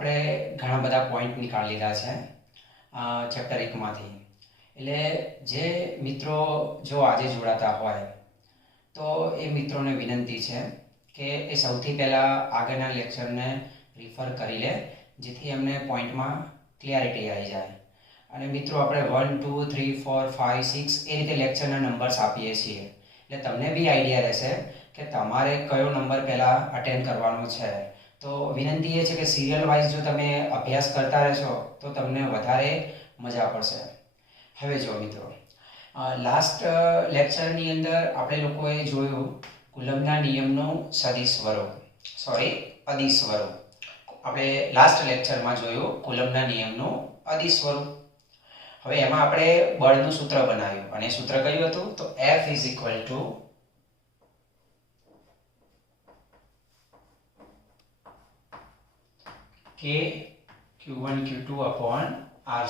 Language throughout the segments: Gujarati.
આપણે ઘણા બધા પોઈન્ટ નીકાળી લીધા છે ચેપ્ટર 1 માંથી. એટલે જે મિત્રો જો આજે જોડાતા હોય તો એ મિત્રોને વિનંતી છે કે એ સૌથી પહેલાં આગળના લેક્ચરને રિફર કરી લે, જેથી એમને પોઈન્ટમાં ક્લિયરિટી આવી જાય. અને મિત્રો આપણે 1, 2, 3, 4, 5, 6 એ રીતે લેક્ચરના નંબર્સ આપીએ છીએ, એટલે તમને બી આઈડિયા રહેશે કે તમારે કયો નંબર પહેલાં અટેન્ડ કરવાનો છે. તો વિનંતી એ છે કે સિરિયલ વાઇઝ જો તમે અભ્યાસ કરતા રહેશો તો તમને વધારે મજા પડશે. હવે જો મિત્રો, લાસ્ટ લેક્ચરની અંદર આપણે લોકોએ જોયું કુલમ્બના નિયમનો અદિશ સ્વરૂપ. આપણે લાસ્ટ લેક્ચરમાં જોયું કુલમ્બના નિયમનું અદિશ સ્વરૂપ. હવે એમાં આપણે બળનું સૂત્ર બનાવ્યું, અને સૂત્ર કયું હતું? તો F = K Q1 Q2 upon R²,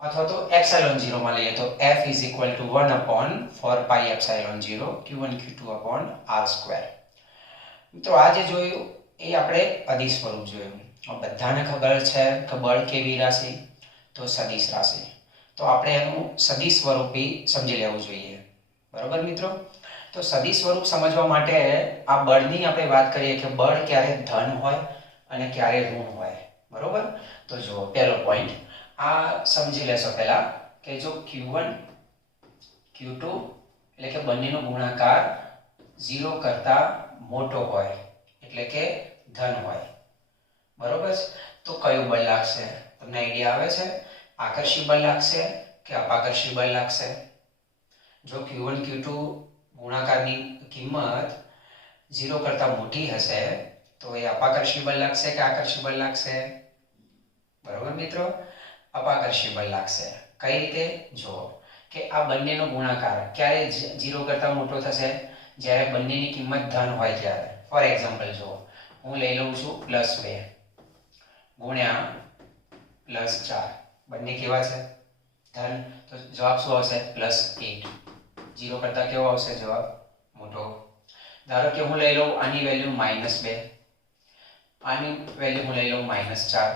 અથવા તો ε0 માં લઈએ તો F = 1/4πε0 Q1 Q2 upon R². મિત્રો આ જે જોયું એ આપણે અદિશ સ્વરૂપ જોયું. બધાને ખબર છે કે બળ કેવી રાશિ? તો સદિશ રાશિ. તો આપણે એનું સદિશ સ્વરૂપ બી સમજી લેવું જોઈએ. બરોબર મિત્રો? તો સદિશ સ્વરૂપ સમજવા માટે આ બળની આપણે વાત કરીએ કે બળ ક્યારે ધન હોય અને ક્યારે ઋણ હોય. બરોબર? તો જો પહેલો પોઈન્ટ આ સમજી લેશો પહેલા કે જો Q1 Q2 એટલે કે બંનેનો ગુણાકાર 0 કરતા મોટો હોય એટલે કે ધન હોય. બરોબર? તો કયું બળ લાગશે? તમને આઈડિયા આવે છે? આકર્ષી બળ લાગશે કે અપાકર્ષી બળ લાગશે? જો Q1 Q2 ગુણાકારની કિંમત 0 કરતા મોટી હશે તો એ અપાકર્ષી બળ લાગશે કે આકર્ષી બળ લાગશે? બરોબર મિત્રો? અપાકર્ષી બળ લાગશે. કઈ રીતે? જો કે આ બંનેનો ગુણાકાર ક્યારે 0 કરતા મોટો થશે? જ્યારે બંનેની કિંમત ધન હોય ત્યારે. ફોર એક્ઝામ્પલ જો હું લઈ લઉં છું +2 ગુણ્યા +4. બંને કેવા છે? ધન. તો જવાબ શું આવશે? +8. 0 કરતા કેવો આવશે જવાબ? મોટો. ધારો કે હું લઈ લઉં આની વેલ્યુ -2, આની વેલ્યુ હું લઈ લઉં -4.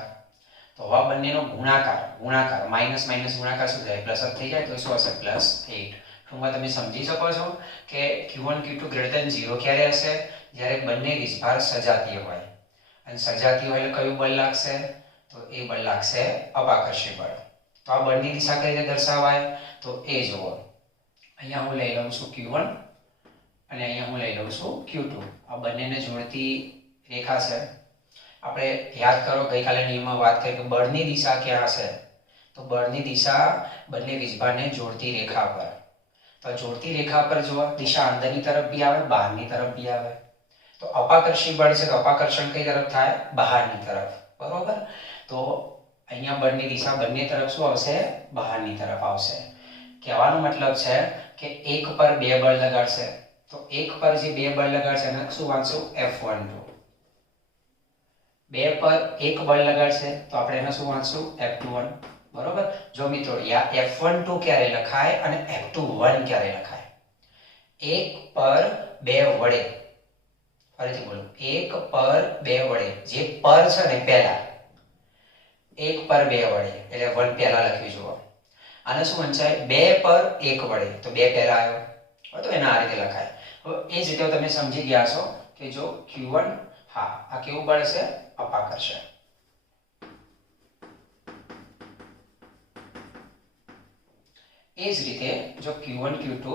તો આ બંનેનો ગુણાકાર માઇનસ ગુણાકાર શું થાય? પ્લસ જ થઈ જાય. તો શું હશે? +8. ટૂંકમાં તમે સમજી શકો છો કે Q1 Q2 > 0 ક્યારે હશે? જ્યારે બંને વીજભાર સજાતીય હોય. અને સજાતીય હોય એટલે કયું બળ લાગશે? તો એ બળ લાગશે અપાકર્ષી બળ. તો આ બળની દિશા કઈ રીતે દર્શાવાય? તો એ જુઓ, અહીંયા હું લઈ લઉં છું Q1 અને અહીંયા હું લઈ લઉં છું Q2. આ બંનેને જોડતી રેખા છે. આપણે યાદ કરો ગઈકાલે નિયમમાં વાત કરી કે બળની દિશા ક્યાં હશે? તો બળની દિશા બંને વીજભારને જોડતી રેખા પર. તો જોડતી રેખા પર જો દિશા અંદરની તરફ બી આવે, બહારની તરફ બી આવે. તો અપાકર્ષી બળ છે તો અપાકર્ષણ કઈ તરફ થાય? બહારની તરફ. બરોબર? તો અહીંયા બળની દિશા બંને તરફ શું આવશે? બહારની તરફ આવશે. કહેવાનો મતલબ છે કે 1 પર 2 બળ લગાડશે. તો 1 પર જે 2 બળ લગાડશે એને શું વાંચશું? F12. 2 પર 1 બળ લગાડશે તો આપણે એને શું વાંચશું? F21. બરોબર? જો મિત્રો F12 ક્યારે લખાય અને F21 ક્યારે લખાય? 1 પર 2 વડે. ફરીથી બોલો, 1 પર 2 વડે. જે પર છે ને પહેલા 1 પર 2 વડે એટલે 1 પહેલા લખ્યું જુઓ. આને શું વંચાય? 2 પર 1 વડે. તો 2 પહેલા આવ્યો તો એના આ રીતે લખાય. હવે એ જ રીતે તમે સમજી ગયા છો કે જો Q1, હા આ કેવું બળ છે? અપાકર્ષણ. એ જ રીતે જો Q1 Q2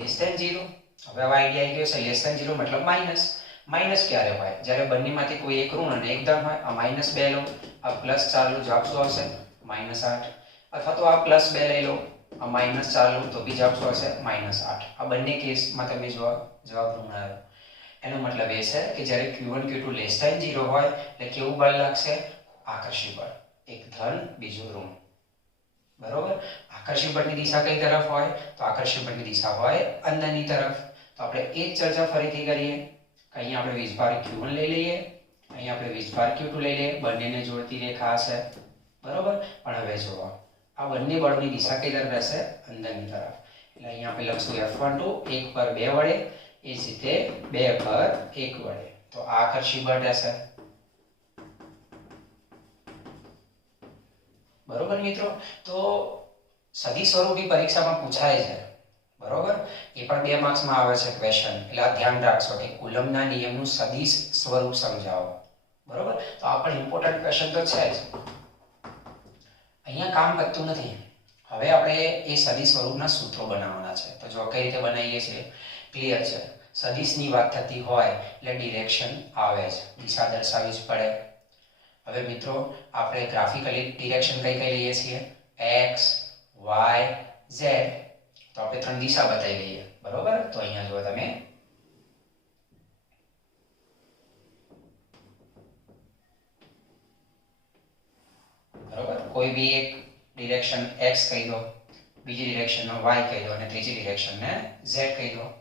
<0, હવે આઈડિયા આવી ગયો છે. <0 મતલબ માઇનસ ક્યારે હોય? જ્યારે બંનેમાંથી કોઈ એક ઋણ અને એક ધન હોય. આ -2 લો, આ +4 લો, જવાબ શું આવશે? -8. અથવા તો આ +2 લઈ લો, આ -4 લો, તો બી જવાબ શું હશે? -8. આ બંને કેસમાં તમે જવાબ ઋણ આવ્યો. એનો મતલબ એ છે કે જ્યારે Q1 Q2 <0 હોય એટલે કેવું બળ લાગશે? આકર્ષી બળ. એક ધન, બીજું ઋણ. બરોબર? આકર્ષી બળની દિશા કઈ તરફ હોય? તો આકર્ષી બળની દિશા હોય અંદરની તરફ. તો આપણે એ જ ચર્ચા ફરીથી કરીએ. અહીંયા આપણે વીજભાર Q1 લઈ લઈએ, અહીંયા આપણે વીજભાર Q2 લઈ લઈએ. બંનેને જોડતી રેખા હશે. બરોબર? પણ હવે જુઓ, આ બંને બળની દિશા કઈ તરફ રહેશે? અંદરની તરફ. એટલે અહીંયા આપણે લખશું F12 1 પર 2 વડે. એ જ રીતે 2 પર 1 વડે. તો આ આકર્ષી બળ રહેશે. બરોબર મિત્રો, તો સદી સ્વરૂપી પરીક્ષામાં પૂછાય છે, બરોબર, એ પણ 2 માર્ક્સમાં આવે છે ક્વેશ્ચન, એટલે આ ધ્યાન રાખશો કે કુલમ્બના નિયમનું સદિશ સ્વરૂપ સમજાવો, બરોબર. તો આ પણ ઇમ્પોર્ટન્ટ ક્વેશ્ચન તો છે જ. અહીંયા કામ કરતું નથી, હવે આપણે એ સદિશ સ્વરૂપના સૂત્રો બનાવવાના છે. તો જો કઈ રીતે બનાવીએ છીએ, ક્લિયર છે. સદિશની વાત થતી હોય એટલે ડિરેક્શન આવે જ, દિશા દર્શાવવી જ પડે. હવે મિત્રો આપણે ગ્રાફિકલી ડિરેક્શન કઈ કઈ લઈએ છીએ, એક્સ, વાય, ઝેડ. તો આપણે 3 દિશા બતાવી દઈએ, બરોબર. તો અહીંયા જુઓ તમે, બરોબર, કોઈ બી એક ડિરેક્શન એક્સ કહી દો, બીજી ડિરેક્શનનો વાય કહી દો અને ત્રીજી ડિરેક્શનને ઝેડ કહી દો.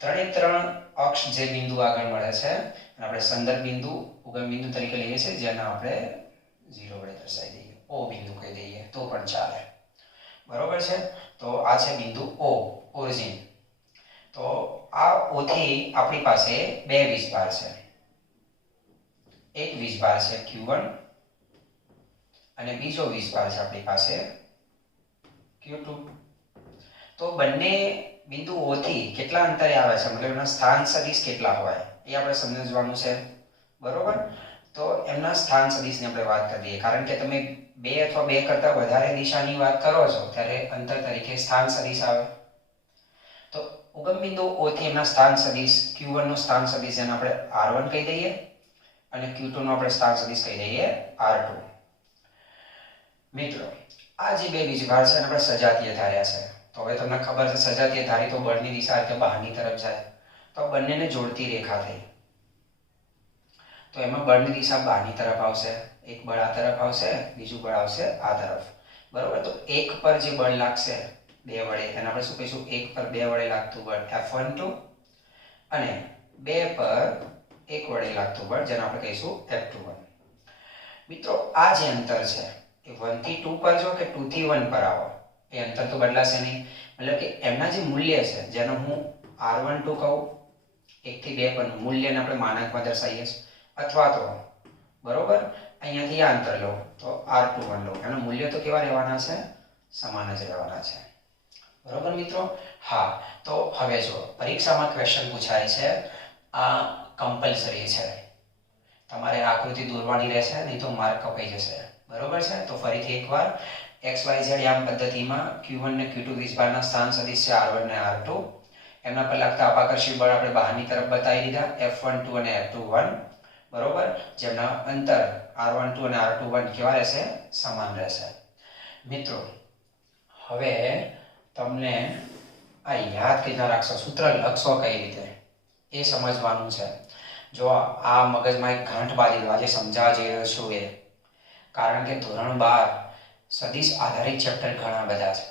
3 અક્ષ જે બિંદુ આગળ મળે છે અને આપણે સંદર્ભ બિંદુ, ઉગમ બિંદુ તરીકે લઈએ છીએ, જેને આપણે 0 વડે દર્શાવી દઈએ, ઓ બિંદુ કહી દઈએ તો પણ ચાલે, બરોબર છે. તો આ છે બિંદુ ઓ, ઓરિજિન. તો આ ઓ થી આપણી પાસે 2 વીજભાર છે, એક વીજભાર છે Q1 અને બીજો વીજભાર છે આપણી પાસે Q2. તો બંને બિંદુઓ થી કેટલા અંતરે આવે છે, મતલબ એના સ્થાન સદિશ કેટલા હોય એ આપણે સમજવાનું છે, બરોબર. તો એમના સ્થાન સદિશની આપણે વાત કરીએ, કારણ કે તમે 2 અથવા 2 કરતા વધારે દિશાની વાત કરો છો ત્યારે અંતર તરીકે સ્થાન સદિશ આવે. તો ઉગમ બિંદુ O થી એમના સ્થાન સદિશ Q1 નો સ્થાન સદિશ જેને આપણે R1 કહી દઈએ અને Q2 નો આપણે સ્થાન સદિશ કહી દઈએ R2. મિત્રો આ જે 2 વીજભાર છે આપણે સજાતીય ધાર્યા છે. તો હવે તમને ખબર છે સજાતીય ધારી તો બળની દિશા એટલે બહારની તરફ જાય, તો બંનેને જોડતી રેખા થઈ. તો એમાં બળની દિશા બહારની તરફ આવશે, એક બળ આ તરફ આવશે, બીજું બળ આવશે આ તરફ, બરોબર. તો એક પર જે બળ લાગશે 2 વડે, એને આપણે શું કહીશું, એક પર 2 વડે લાગતું બળ F12 અને 2 પર 1 વડે લાગતું બળ જેને આપણે કહીશું F21. મિત્રો આ જે અંતર છે એ 1 થી 2 પર જો કે 2 થી 1 પર આવો, એ અંતર તો બદલાશે નહીં. મતલબ કે એમના જે મૂલ્ય છે જેનો હું R12 કહું, 1 થી 2 પરનું મૂલ્યને આપણે માનાંકમાં દર્શાવીએ છીએ, અથવા તો બરોબર અહીંયાથી આ અંતર લો તો R21 લો, એનું મૂલ્ય તો કેવા રહેવાના છે, સમાન જ રહેવાના છે, બરોબર મિત્રો. હા, તો હવે જો પરીક્ષામાં ક્વેશ્ચન પૂછાય છે, આ કમ્પલસરી છે, તમારે આકૃતિ દોરવાની રહેશે, નહીં તો માર્ક કપાઈ જશે, બરોબર છે. તો ફરીથી એકવાર XYZ યામ પદ્ધતિમાં Q1 ને Q2 વીજભારના સ્થાન સદિશ છે R1 ને R2, એમના પર લાગતા અપાકર્ષી બળ આપણે બહારની તરફ બતાવી દીધા F12 અને F21, બરોબર, જેમના અંતર R12 અને R21 કેવા રહેશે, સમાન રહેશે. મિત્રો હવે તમને આ યાદ કઈ રીતના રાખશો, સૂત્ર લખશો કઈ રીતે એ સમજવાનું છે. જો આ મગજમાં એક ગાંઠ બાંધી દો, આજે સમજાવવા જઈ રહ્યો છું એ, કારણ કે ધોરણ 12 સદિશ આધારિત ચેપ્ટર ઘણા બધા છે.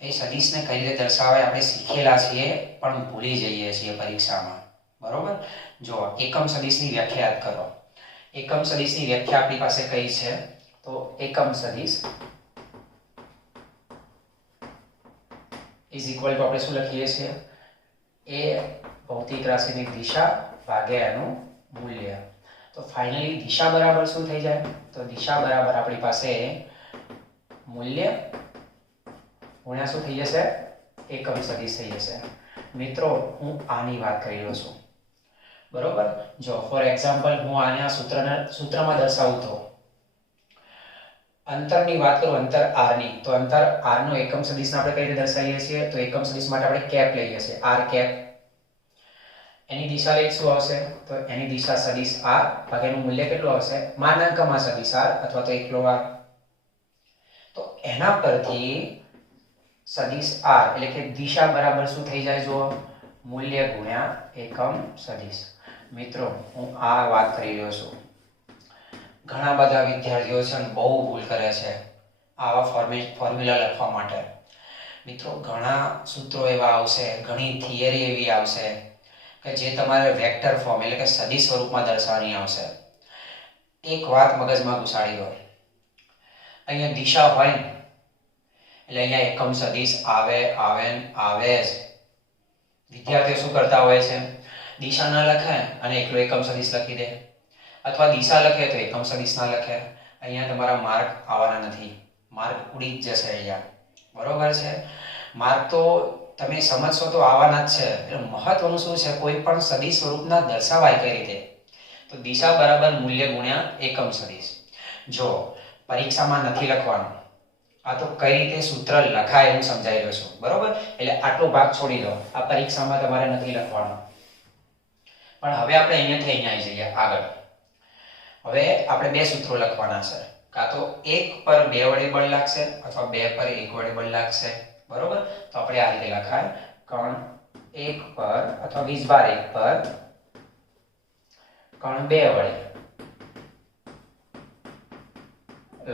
એ સદિશને કઈ રીતે દર્શાવે આપણે શીખેલા છીએ પણ ભૂલી જઈએ છીએ પરીક્ષામાં, બરોબર. જો એકમ સદિશની વ્યાખ્યા યાદ કરો. એકમ સદિશની વ્યાખ્યા આપણી પાસે કઈ છે, તો એકમ સદિશ ઇઝ ઇક્વલ ટુ આપણે શું લખીએ છીએ, એ ભૌતિક રાશિની દિશા ભાગ્યા એનું મૂલ્ય. તો ફાઇનલી દિશા બરાબર શું થઈ જાય, તો દિશા બરાબર આપણી પાસે મૂલ્ય ગુણ્યા શું થઈ જશે, એકમ સદિશ થઈ જશે. મિત્રો હું આની વાત કરી રહ્યો છું, બરોબર. જો ફોર એક્ઝામ્પલ હું આના સૂત્રમાં દર્શાવું તો અંતરની વાત કરું, અંતર r ની, તો અંતર r નો એકમ સદિશને આપણે કઈ રીતે દર્શાવીએ છીએ, તો એકમ સદિશ માટે આપણે કેપ લઈએ છીએ, r કેપ. એની દિશા લઈ શું આવશે, તો એની દિશા સદિશ r ભાગ્યાનું મૂલ્ય કેટલું આવશે, માનાંકમાં સદિશ r અથવા તો એકલો r. તો એના પરથી સદિશ r એટલે કે દિશા બરાબર શું થઈ જાય, જો મૂલ્ય ગુણ્યા એકમ સદિશ. મિત્રો હું આ વાત કરી રહ્યો છું, ઘણા બધા વિદ્યાર્થીઓ છે બહુ ભૂલ કરે છે આવા ફોર્મ્યુલા લખવા માટે. મિત્રો ઘણા સૂત્રો એવા આવશે, ઘણી થિયરી એવી આવશે કે જે તમારે વેક્ટર ફોર્મ એટલે કે સદિશ સ્વરૂપમાં દર્શાવવાની આવશે. એક વાત મગજમાં ઘુસાડી દો, અહીંયા દિશા હોય એટલે અહીંયા એકમ સદિશ આવે આવે આવે જ. વિદ્યાર્થીઓ શું કરતા હોય છે, દિશા ના લખે અને એકલો એકમ સદિશ લખી દે, અથવા દિશા લખે તો એકમ સદિશ ના લખે, અહીંયા તમારા માર્ક આવવાના નથી, માર્ક ઉડી જ જશે અહીંયા, બરોબર છે। માર્ક તો તમે સમજશો તો આવવાના જ છે। એટલે મહત્વનું શું છે, કોઈ પણ સદિશ સ્વરૂપના દર્શાવાય કઈ રીતે, તો દિશા બરાબર મૂલ્ય ગુણ્યા એકમ સદિશ। જો પરીક્ષામાં નથી લખવાનું, આ તો કઈ રીતે સૂત્ર લખાય હું સમજાવી રહ્યો છું, બરોબર। એટલે આટલો ભાગ છોડી દો, આ પરીક્ષામાં તમારે નથી લખવાનું। પણ હવે આપણે અહીંયાથી અહીંયા આવી જઈએ આગળ। હવે આપણે બે સૂત્રો લખવાના છે, કાં તો 1 પર 2 વડે બળ લાગશે અથવા 2 પર 1 વડે બળ લાગશે, બરોબર। તો આપણે આ રીતે લખાય, કણ 1 પર અથવા વીજભાર 1 પર કણ 2 વડે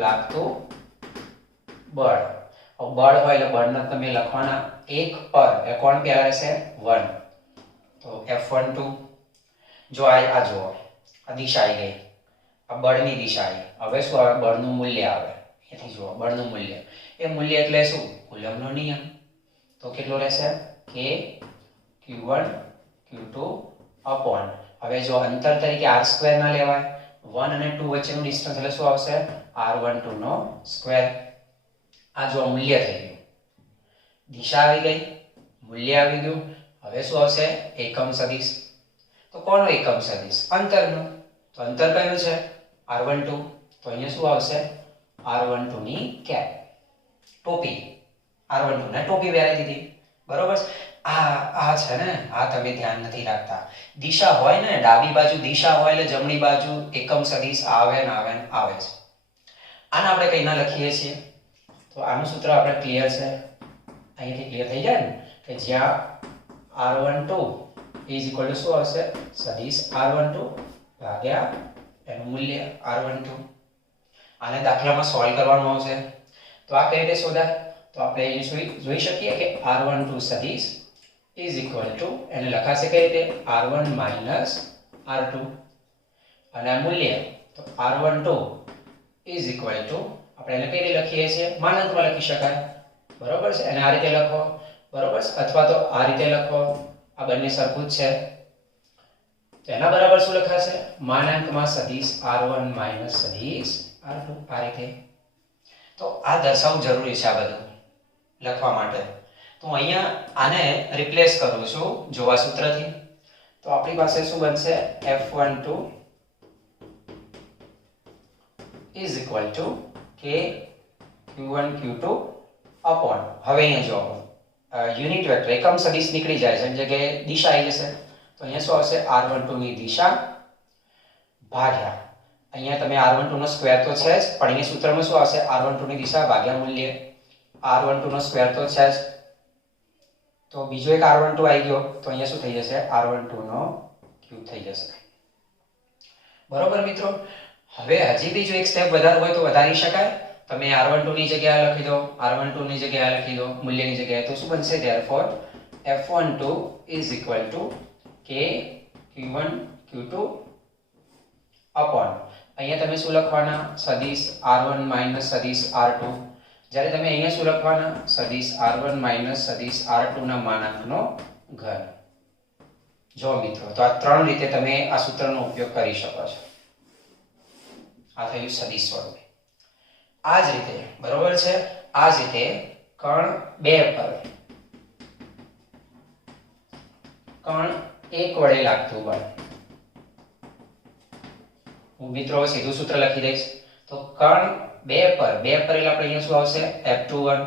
લાગતું બળ। બળ હોય એટલે બળના તમે લખવાના 1 પર, એ કોણ પહેલા રહેશે 1, તો F12। જો આ જુઓ, આ દિશા આવી ગઈ, આ બળની દિશા આવી। હવે શું આવે, બળનું મૂલ્ય આવે, અહીંથી જુઓ બળનું મૂલ્ય, એ મૂલ્ય એટલે શું, કુલમ્બનો નિયમ। તો કેટલો રહેશે, K Q1 Q2 અપોન, હવે જો અંતર તરીકે r² ના લેવાય, 1 અને 2 વચ્ચેનું ડિસ્ટન્સ એટલે શું આવશે, r12 નો સ્ક્વેર। આ જો મૂલ્ય થઈ ગયું, દિશા આવી ગઈ, મૂલ્ય આવી ગયું, હવે શું આવશે, એકમ સદિશ। તો કોનો એકમ સદિશ, અંતરનો। તો અંતર કયું છે, r12, તો અહીંયા શું આવશે, r12 ની કેપ, ટોપી, r12 ને ટોપી પહેરાવી દીધી, બરોબર। આ છે ને, આ તમે ધ્યાન નથી રાખતા। દિશા હોય ને, ડાબી બાજુ દિશા હોય એટલે જમણી બાજુ એકમ સદિશ આવે ને આવે ને આવે છે। આને આપણે કઈ ના લખીએ છીએ, તો આનું સૂત્ર આપણે ક્લિયર છે, અહીંથી ક્લિયર થઈ જાય ને, કે જ્યાં r12 ઇઝ ઇક્વલ ટુ શું આવશે, સદિશ r12 ભાગ્યા એનું મૂલ્ય r12। આને દાખલામાં સોલ્વ કરવાનું આવશે, તો આ કઈ રીતે શોધાય, તો આપણે અહીં જોઈ શકીએ કે r12 સદિશ ઇઝ ઇક્વલ ટુ, એને લખાશે કઈ રીતે, r1 માઇનસ r2, અને આ મૂલ્ય તો r12 ઇઝ ઇક્વલ ટુ, આપણે એને કઈ રીતે લખીએ છીએ, માનાંકમાં લખી શકાય, બરોબર છે। અને આ રીતે લખો, બરોબર છે, અથવા તો આ રીતે લખો, આ બંને સરખું જ છે। તો એના બરાબર શું લખાશે, માનાંકમાં સદિશ r1 માઇનસ સદિશ r2, આ રીતે। તો આ દર્શાવવું જરૂરી છે, આ બધું લખવા માટે। તો અહીંયા આને રિપ્લેસ કરું છું જોવા સૂત્રથી, તો આપણી પાસે શું બનશે, F12 is equal to K Q1 Q2 upon, હવે અહીંયા જો યુનિટ વેક્ટર એકમ સદિશ નીકળી જાય છે, એની જગ્યાએ દિશા આવી જશે, તો અહીંયા શું આવશે, r12 ની દિશા ભાગ્યા, અહીંયા તમે r12 નો સ્ક્વેર તો છે જ, પણ અહીંયા સૂત્રમાં શું આવશે, r12 ની દિશા ભાગ્યા મૂલ્ય, r12 નો સ્ક્વેર તો છે જ, તો બીજો એક r12 આવી ગયો, તો અહીંયા શું થઈ જશે, r12 નો ક્યુબ થઈ જશે, બરોબર મિત્રો। હવે હજી બીજો એક સ્ટેપ વધારવો હોય તો વધારી શકાય, તમે r12 ની જગ્યાએ લખી દો, r12 ની જગ્યાએ લખી દો, મૂલ્યની જગ્યાએ, તો શું બનશે, therefore F12 is equal to K Q1 Q2 upon, અહીંયા તમે શું લખવાના, સદિશ r1 માઇનસ સદિશ r2, જ્યારે તમે અહીંયા શું લખવાના, સદિશ r1 માઇનસ સદિશ r2 ના માનાંકનો ઘન। જો મિત્રો, તો આ ત્રણ રીતે તમે આ સૂત્રનો ઉપયોગ કરી શકો છો। આ થયું સદિશ સ્વરૂપ। આ જ રીતે, બરોબર છે, આ જ રીતે કણ 2 પર કણ 1 વડે લાગતું બળ, હું મિત્રો સીધું સૂત્ર લખી દઈશ, તો કણ 2 પર એટલે આપણે અહીંયા શું આવશે, F21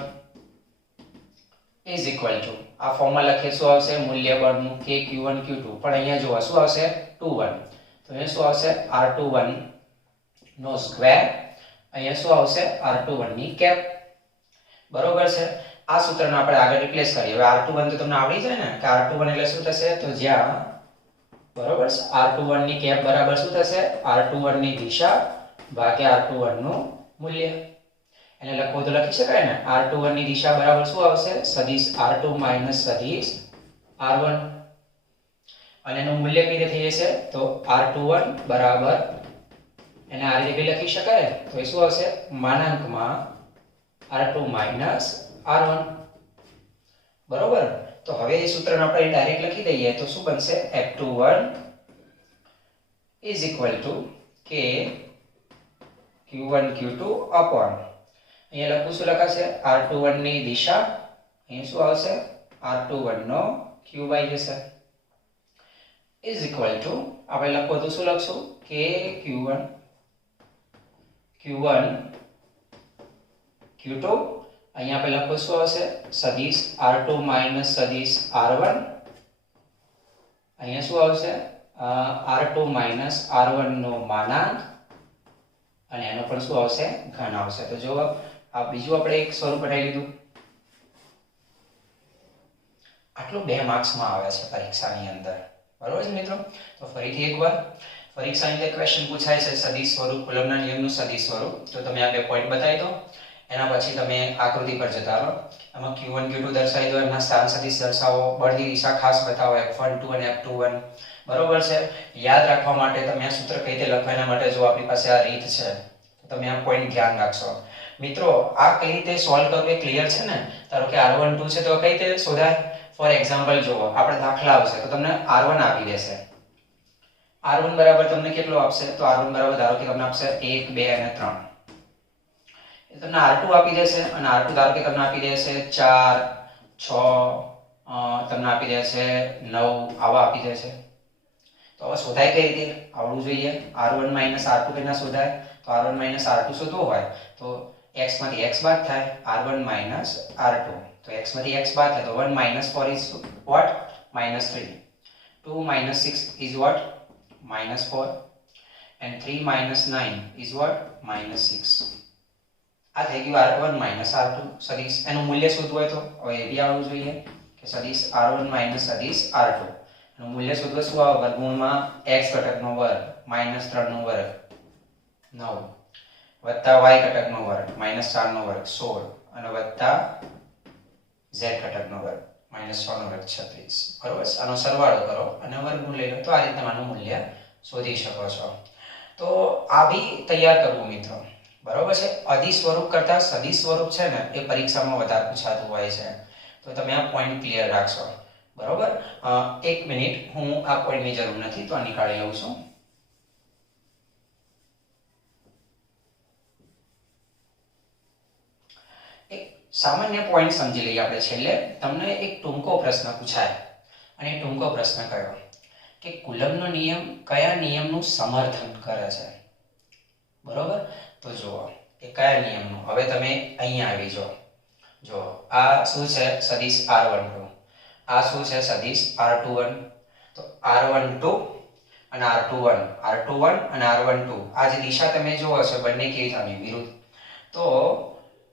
ઇઝ ઇક્વલ ટુ, આ ફોર્મમાં લખીએ શું આવશે, મૂલ્ય બળનું K Q1 Q2, પણ અહીંયા જોવા શું આવશે, 21, તો અહીંયા શું આવશે, r21 નો સ્ક્વેર, અહીંયા શું આવશે, r21 ની કેપ, બરોબર છે। આ સૂત્રને આપણે આગળ રિપ્લેસ કરીએ। હવે r21 તો તમને આવડી જાય ને કે r21 એટલે શું થશે, તો જ્યાં, બરોબર છે, r21 ની કેપ બરાબર શું થશે, r21 ની દિશા ભાગ્યા r21 નું મૂલ્ય, એને લખવું તો લખી શકાય ને, r21 ની દિશા બરાબર શું આવશે, સદિશ r2 માઇનસ સદિશ r1, અને એનું મૂલ્ય કઈ રીતે થઈ જશે, તો r21 બરાબર, એને આ રીતે બી લખી શકાય, તો એ શું આવશે, માનાંકમાં r2 માઇનસ r1, બરોબર। તો હવે એ સૂત્રને આપણે ડાયરેક્ટ લખી દઈએ, તો શું બનશે, F21 is equal to K Q1 Q2 upon અહીંયા લખું શું લખાશે R21 ની દિશા અહીંયા શું આવશે R21 નો ક્યુબ આવી જશે ઇઝ ઇક્વલ ટુ આપણે લખવું તો શું લખશું કે Q1 Q2 અહીંયા આપણે લખવું શું આવશે સદિશ R2 માઇનસ સદિશ R1 અહીંયા શું આવશે R2 માઇનસ R1 નો માનાંક અને એનો પણ શું આવશે ઘન આવશે તો જો આ બીજું આપણે એક સ્વરૂપ બનાવી લીધું આટલું 2 માર્ક્સમાં આવે છે પરીક્ષાની અંદર બરોબર છે મિત્રો તો ફરીથી એકવાર પરીક્ષાની અંદર ક્વેશ્ચન પૂછાય છે સદિશ સ્વરૂપ કુલમ્બના નિયમનું સદિશ સ્વરૂપ તો તમે આ 2 પોઈન્ટ બતાવી દો એના પછી તમે આકૃતિ પર જતા રહો એમાં Q1 Q2 દર્શાવી દો એના સ્થાન સદિશ દર્શાવો બળની દિશા ખાસ બતાવો F12 અને F21 બરોબર છે યાદ રાખવા માટે તમે આ સૂત્ર કઈ રીતે લખવા એના માટે જો આપણી પાસે આ રીત છે તો તમે આ પોઈન્ટ ધ્યાન રાખશો મિત્રો આ કઈ રીતે સોલ્વ કરવું એ ક્લિયર છે ને ધારો કે R12 છે તો કઈ રીતે શોધાય ફોર એક્ઝામ્પલ જો આપણે દાખલા આવશે તો તમને R1 આપી દેશે R1 બરાબર તમને કેટલો આપશે તો R1 બરાબર ધારો કે તમને આપશે 1 2 અને 3 એ તમને R2 આપી દેશે અને R2 ધારો કે તમને આપી દેશે 4 6 તમને આપી દેશે 9 આવા આપી દેશે તો હવે શોધાય કઈ રીતે આવડવું જોઈએ R1 R2 કેના શોધાય તો R1 R2 શોધવું હોય તો x માંથી x બાદ થાય R1 R2 તો x માંથી x બાદ થાય તો 1 4 is what -3 2 6 is what -4 and 3 9 is what -6 આ થઈ ગયું R1 R2 સદિશ એનું મૂલ્ય શોધવું હોય તો હવે એ બી આવડવું જોઈએ કે સદિશ R1 સદિશ R2 એનું મૂલ્ય શોધવું શું આવે વર્ગમૂળમાં x ઘટકનો વર્ગ -3 નો વર્ગ 9 વત્તા y ઘટકનો વર્ગ -4 નો વર્ગ 16 અને વત્તા z ઘટકનો વર્ગ -6 નો વર્ગ 36 બરોબર આનો સરવાળો કરો અને વર્ગમૂળ લઈ લો તો આ રીતે આનું મૂલ્ય શોધી શકો છો તો આ બી તૈયાર કરવું મિત્રો બરોબર છે અદિશ સ્વરૂપ કરતા સદિશ સ્વરૂપ છે ને એ પરીક્ષામાં વધારે પૂછાતું હોય છે તો તમે આ પોઈન્ટ ક્લિયર રાખશો બરોબર 1 મિનિટ હું આ પોઈન્ટની જરૂર નથી તો નીકાળી લઉં છું એક સામાન્ય પોઈન્ટ સમજી લઈએ આપણે છેલ્લે તમને એક ટૂંકો પ્રશ્ન પૂછાય અને ટૂંકો પ્રશ્ન કયો કે કુલમ્બનો નિયમ કયા નિયમનું સમર્થન કરે છે બરોબર તો જુઓ એ કયા નિયમનું હવે તમે અહીંયા આવી જાઓ જો આ શું છે સદિશ R12 આ શું છે સદિશ R21 તો R12 અને R21 અને R12 આ જે દિશા તમે જોવો છો બંને કેવી થવાની વિરુદ્ધ તો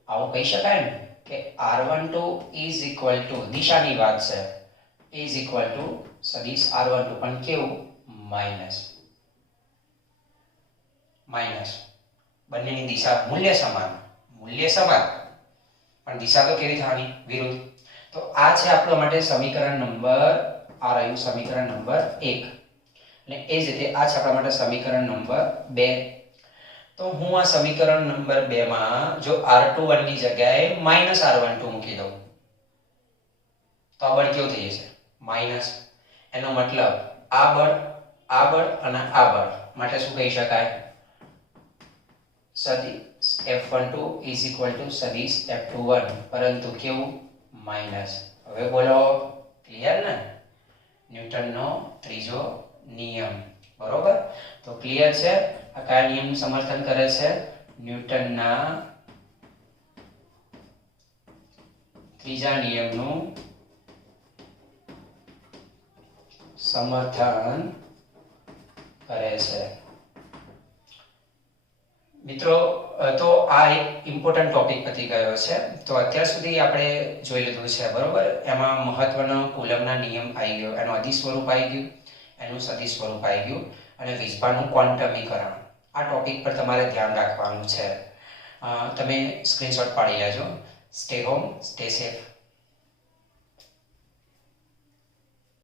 આવું કહી શકાય ને કે R12 is equal to દિશાની વાત છે is equal to સદિશ R12 પણ કેવું માઈનસ બંનેની દિશા મૂલ્ય સમાન પણ દિશા તો કેવી થવાની વિરુદ્ધ તો આ છે આપણો માટે સમીકરણ નંબર આ રહ્યું સમીકરણ નંબર 1 અને એ જ રીતે આ છે આપણા માટે સમીકરણ નંબર 2 તો હું આ સમીકરણ નંબર 2 માં જો R21 ની જગ્યાએ -R12 મૂકી દઉં તો આ બળ કેવું થઈ જશે માઈનસ એનો મતલબ આ બળ અને આ બળ માટે શું કહી શકાય સદિશ F12 is equal to સદિશ F21 પરંતુ કેવું માઈનસ હવે બોલો ક્લિયર ને ન્યૂટનનો ત્રીજો નિયમ બરોબર તો ક્લિયર છે આ કયા નિયમનું સમર્થન કરે છે ન્યૂટનના ત્રીજા નિયમનું સમર્થન કરે છે મિત્રો તો આ એક ઇમ્પોર્ટન્ટ ટોપિક પતી ગયો છે તો અત્યાર સુધી આપણે જોઈ લીધું છે બરોબર એમાં મહત્વનો કુલમ્બના નિયમ આવી ગયો એનું અદિશ સ્વરૂપ આવી ગયું એનું સદિશ સ્વરૂપ આવી ગયું અને વીજભારનું ક્વોન્ટમીકરણ આ ટોપિક પર તમારે ધ્યાન રાખવાનું છે તમે સ્ક્રીનશોટ પાડી લેજો સ્ટે હોમ સ્ટે સેફ